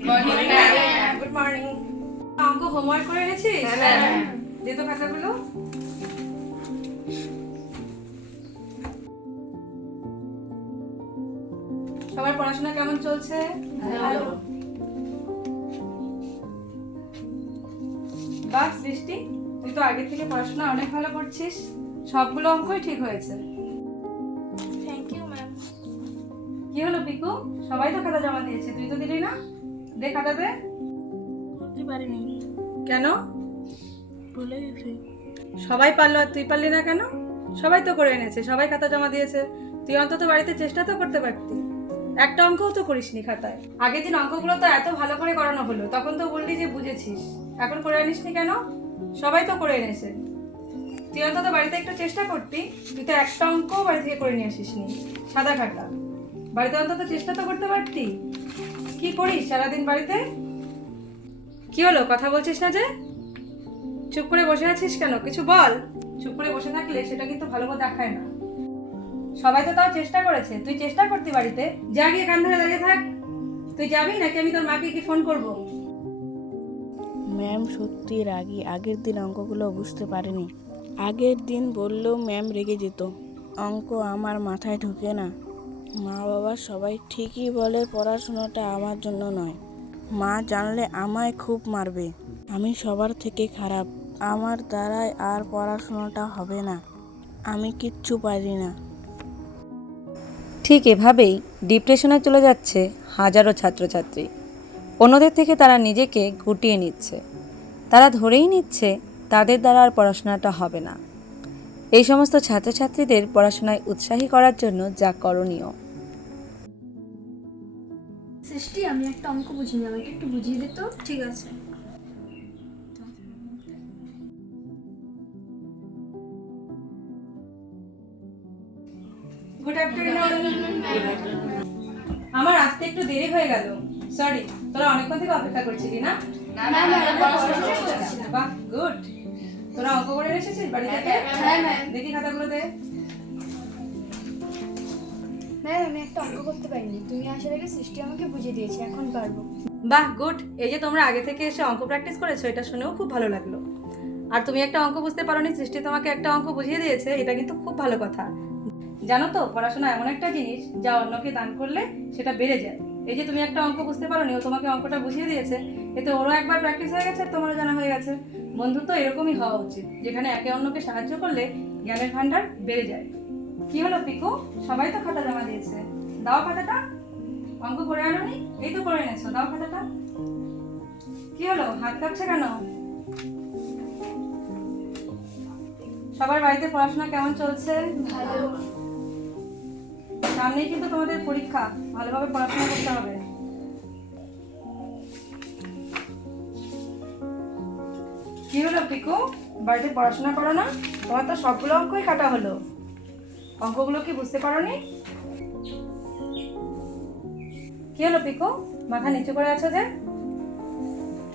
Good morning অঙ্ক homework করে এনেছিস? দে তো খাতাগুলো। সবার পড়াশোনা কেমন চলছে? ভালো। বাহ সৃষ্টি তুই তো আগে থেকে পড়াশোনা অনেক ভালো করছিস। সবগুলো অঙ্কই ঠিক হয়েছে। থ্যাংক ইউ ম্যাম কি হলো পিকু? সবাই তো খাতা জমা দিয়েছে তুই তো দিলি না? দে খাতা করতে পারিনি। কেন? ভুলে গেছি। সবাই পারল আর তুই পারলি না কেন? সবাই তো করে এনেছে সবাই খাতা জমা দিয়েছে। তুই অন্তত বাড়িতে চেষ্টা তো করতে পারতি। একটা অঙ্কও তো করিসনি খাতায়। আগের দিন অঙ্কগুলো তো এত ভালো করে করানো হলো তখন তো বললি যে বুঝেছিস। এখন করে আনিসনি কেন? সবাই তো করে এনেছে। তুই অন্তত বাড়িতে একটু চেষ্টা করতি তুই তো একটা অঙ্কও বাড়ি থেকে করে নিয়ে আসিসনি। সাদা খাতা। বাড়িতে অন্তত চেষ্টা তো করতে পারতি। করিস সারাদিন বাড়িতে? কি হলো? কথা বলছিস না যে? চুপ করে বসে আছিস কেন? কিছু বল। চুপ করে বসে থাকলে সেটা কিন্তু ভালো করে দেখায় না। সবাই তো তাও চেষ্টা করেছে। তুই চেষ্টা করতি বাড়িতে? যা গিয়ে কান ধরে দাঁড়িয়ে থাক। তুই যাবি নাকি আমি তোর মাকে কি ফোন করব? ম্যাম সত্যি রাগি। আগের দিন অঙ্কগুলো বুঝতে পারেনি। আগের দিন বললেও ম্যাম রেগে যেত। অঙ্ক আমার মাথায় ঢোকে না। মা বাবা সবাই ঠিকই বলে পড়াশোনাটা আমার জন্য নয়। মা জানলে আমায় খুব মারবে। আমি সবার থেকে খারাপ। আমার দ্বারাই আর পড়াশোনাটা হবে না। আমি কিচ্ছু পারি না। ঠিক এভাবেই ডিপ্রেশনে চলে যাচ্ছে হাজারো ছাত্রছাত্রী। অন্যদের থেকে তারা নিজেকে গুটিয়ে নিচ্ছে। তারা ধরেই নিচ্ছে তাদের দ্বারা আর পড়াশোনাটা হবে না। এই সমস্ত ছাত্রছাত্রীদের পড়াশোনায় উৎসাহী করার জন্য যা করণীয়। সৃষ্টি আমি একটা অঙ্ক বুঝিনি আমাকে একটু বুঝিয়ে দিত ঠিক আছে। গুড আফটারনুন আমার আসতে একটু দেরি হয়ে গেল। সরি তোরা অনেকক্ষণ থেকে অপেক্ষা করছিলি না? অঙ্ক করে এসেছিস বাড়ি থেকে দেখি খাতাগুলো দে ম্যাম আমি একটা অঙ্ক করতে পারিনি। তুমি আসার আগে সৃষ্টি আমাকে বুঝিয়ে দিয়েছে এখন পারব। বাহ গুড। এই যে তোমরা আগে থেকে এসে অঙ্ক প্র্যাকটিস করেছ এটা শুনেও খুব ভালো লাগল। আর তুমি একটা অঙ্ক বুঝতে পারোনি সৃষ্টি তোমাকে একটা অঙ্ক বুঝিয়ে দিয়েছে এটা কিন্তু খুব ভালো কথা। জানো তো পড়াশোনা এমন একটা জিনিস যা অন্যকে দান করলে সেটা বেড়ে যায়। এই যে তুমি একটা অঙ্ক বুঝতে পারোনি, ও তোমাকে অঙ্কটা বুঝিয়ে দিয়েছে, এতে ওরও একবার প্র্যাকটিস হয়ে গেছে, তোমারও জানা হয়ে গেছে। বন্ধুত্ব এরকমই হওয়া উচিত, যেখানে একে অন্যকে সাহায্য করলে জ্ঞানের ভান্ডার বেড়ে যায়। কি হলো পিকু? সবাই তো খাতা জমা দিয়েছে। দাও খাতাটা। অঙ্ক করে আনোনি এই তো করে এনেছো, দাও খাতাটা। কি হলো? হাত কাঁপছে কেন? সবার বাড়িতে পড়াশোনা কেমন চলছে? ভালো। সামনেই কিন্তু তোমাদের পরীক্ষা। ভালোভাবে পড়াশোনা করতে হবে। কি হলো পিকু? বাড়িতে পড়াশোনা করো না? তোমার তো সবগুলো অঙ্কই কাটা হলো। অঙ্কগুলো কি বুঝতে পারোনি? কি হলো পিকু? মাথা নিচু করে আছো যে?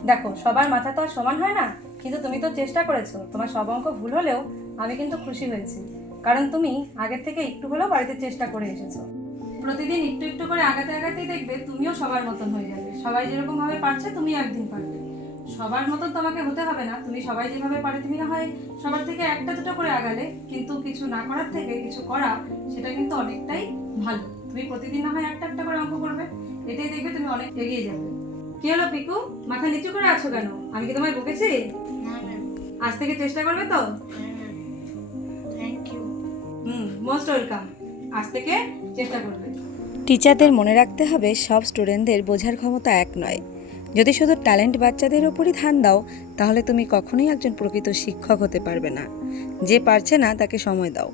দেখো, সবার মাথা তো আর সমান হয় না। কিন্তু তুমি তো চেষ্টা করেছ। তোমার সব অঙ্ক ভুল হলেও আমি কিন্তু খুশি হয়েছি। কারণ তুমি আগের থেকে একটু হলেও বাড়িতে চেষ্টা করে এসেছ। প্রতিদিন একটু একটু করে আগাতে আগাতেই দেখবে তুমিও সবার মতন হয়ে যাবে। সবাই যেরকম ভাবে পারছে তুমি একদিন পারবে। সবার মতন তোমাকে হতে হবে না। তুমি সবাই যেভাবে পারে তুমি না হয় সবার থেকে একটা দুটো করে আগালে কিন্তু কিছু না করার থেকে কিছু করা সেটা কিন্তু অনেকটাই ভালো। তুমি প্রতিদিন না হয় একটা একটা করে অঙ্ক করবে এটাই দেখবে তুমি অনেক এগিয়ে যাবে। কি হলো পিকু? মাথা নিচু করে আছো কেন? আমি কি তোমায় বকেছি? আজ থেকে চেষ্টা করবে তো? হুম মোস্ট ওয়েলকাম আজ থেকে চেষ্টা করবে। টিচারদের মনে রাখতে হবে, সব স্টুডেন্টদের বোঝার ক্ষমতা এক নয়। যদি শুধু ট্যালেন্ট বাচ্চাদের ওপরই ধ্যান দাও, তাহলে তুমি কখনোই একজন প্রকৃত শিক্ষক হতে পারবে না। যে পারছে না, তাকে সময় দাও।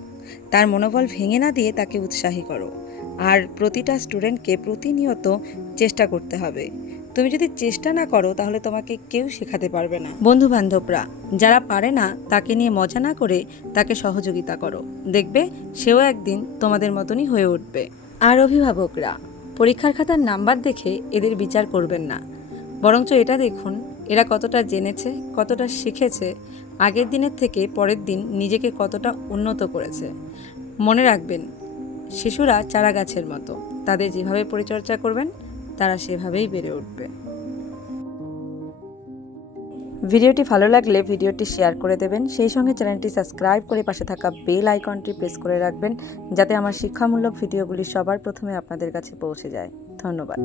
তার মনোবল ভেঙে না দিয়ে তাকে উৎসাহী করো। আর প্রতিটা স্টুডেন্টকে প্রতিনিয়ত চেষ্টা করতে হবে। তুমি যদি চেষ্টা না করো, তাহলে তোমাকে কেউ শেখাতে পারবে না। বন্ধু বান্ধবরা যারা পারে না, তাকে নিয়ে মজা না করে তাকে সহযোগিতা করো। দেখবে, সেও একদিন তোমাদের মতনই হয়ে উঠবে। আর অভিভাবকরা, পরীক্ষার খাতার নাম্বার দেখে এদের বিচার করবেন না। বরঞ্চ এটা দেখুন, এরা কতটা জেনেছে, কতটা শিখেছে, আগের দিনের থেকে পরের দিন নিজেকে কতটা উন্নত করেছে। মনে রাখবেন, শিশুরা চারা গাছের মতো। তাদের যেভাবে পরিচর্যা করবেন তারা সেভাবেই বেড়ে উঠবে। ভিডিওটি ভালো লাগলে ভিডিওটি শেয়ার করে দেবেন। সেই সঙ্গে চ্যানেলটি সাবস্ক্রাইব করে পাশে থাকা বেল আইকনটি প্রেস করে রাখবেন, যাতে আমার শিক্ষামূলক ভিডিওগুলি সবার প্রথমে আপনাদের কাছে পৌঁছে যায়। ধন্যবাদ।